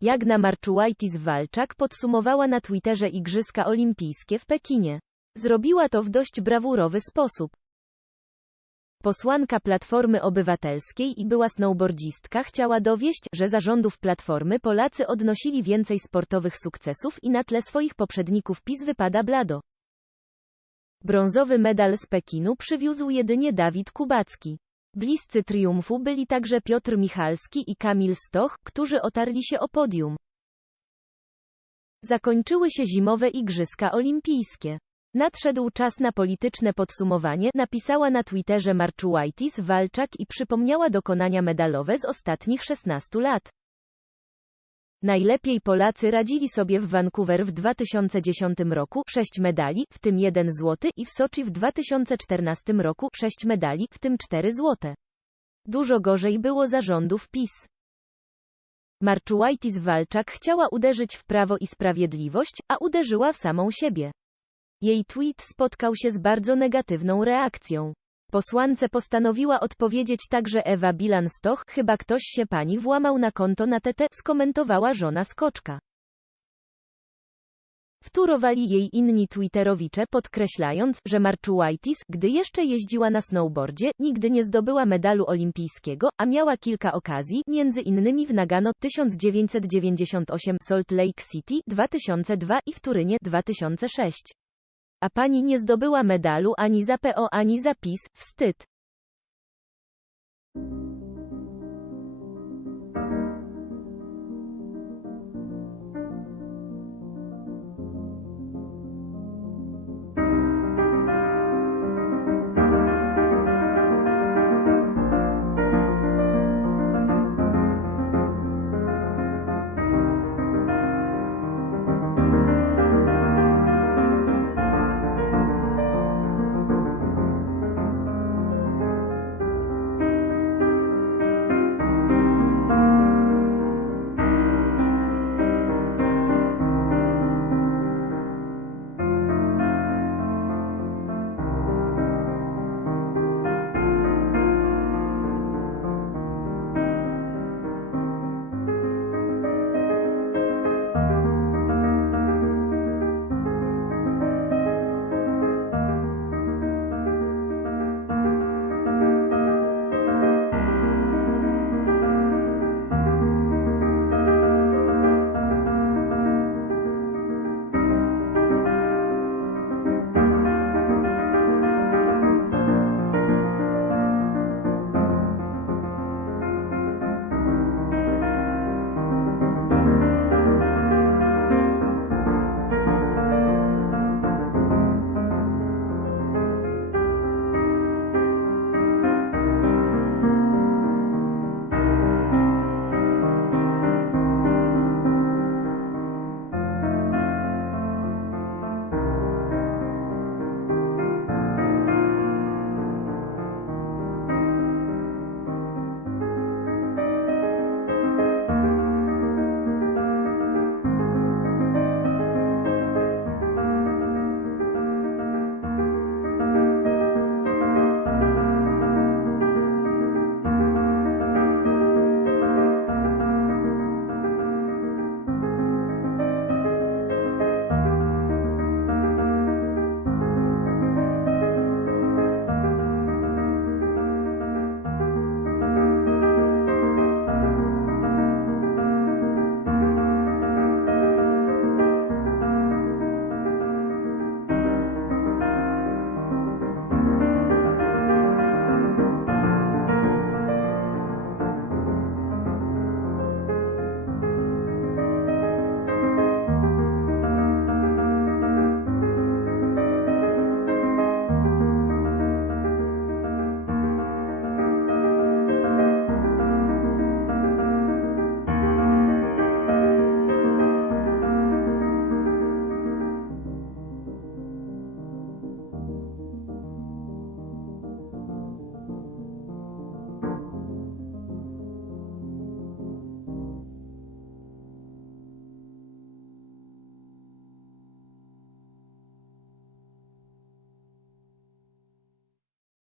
Jagna Marczułajtis-Walczak podsumowała na Twitterze Igrzyska Olimpijskie w Pekinie. Zrobiła to w dość brawurowy sposób. Posłanka Platformy Obywatelskiej i była snowboardzistka chciała dowieść, że za rządów Platformy Polacy odnosili więcej sportowych sukcesów i na tle swoich poprzedników PiS wypada blado. Brązowy medal z Pekinu przywiózł jedynie Dawid Kubacki. Bliscy triumfu byli także Piotr Michalski i Kamil Stoch, którzy otarli się o podium. Zakończyły się zimowe Igrzyska Olimpijskie. Nadszedł czas na polityczne podsumowanie, napisała na Twitterze Marczułajtis Walczak i przypomniała dokonania medalowe z ostatnich 16 lat. Najlepiej Polacy radzili sobie w Vancouver w 2010 roku 6 medali, w tym 1 złoty i w Soczi w 2014 roku 6 medali, w tym 4 złote. Dużo gorzej było za rządów PiS. Marczułajtis Walczak chciała uderzyć w prawo i sprawiedliwość, a uderzyła w samą siebie. Jej tweet spotkał się z bardzo negatywną reakcją. Posłance postanowiła odpowiedzieć także Ewa Bilan-Stoch, chyba ktoś się pani włamał na konto na TT, skomentowała żona Skoczka. Wtórowali jej inni twitterowicze podkreślając, że Marczułajtis, gdy jeszcze jeździła na snowboardzie, nigdy nie zdobyła medalu olimpijskiego, a miała kilka okazji, między innymi w Nagano 1998, Salt Lake City 2002 i w Turynie 2006. A pani nie zdobyła medalu ani za PO ani za PiS, wstyd.